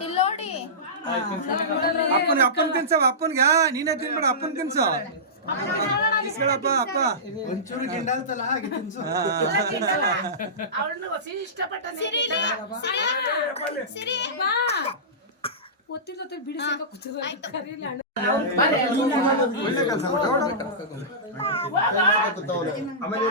ಇಲ್ಲೋಡಿ ಅಪ್ಪನ್ ತಿನ್ಸವ ಅಪ್ಪನ್ಗ ನೀನೇ ತಿನ್ಬೇಡ ಅಪ್ಪನ್ ತಿನ್ಸು ಇಸ್ಕೊಳಪ್ಪ ಅಪ್ಪ ಒಂಚೂರು ಗಿಂಡಲ್ತಲ್ಲ ಹಾಗೆ ತಿನ್ಸು ಅವಳನ್ನ ವಸಿ ಇಷ್ಟಪಟ್ಟ ಸಿರಿ ಒತ್ತಿನ ಬಿಡಿಸಾಕ ಕೂತಿದ್ದಾರೆ ಕರೀಲಿ ಅಣ್ಣ ಒಳ್ಳೆ ಕೆಲಸ ಆಮೇಲೆ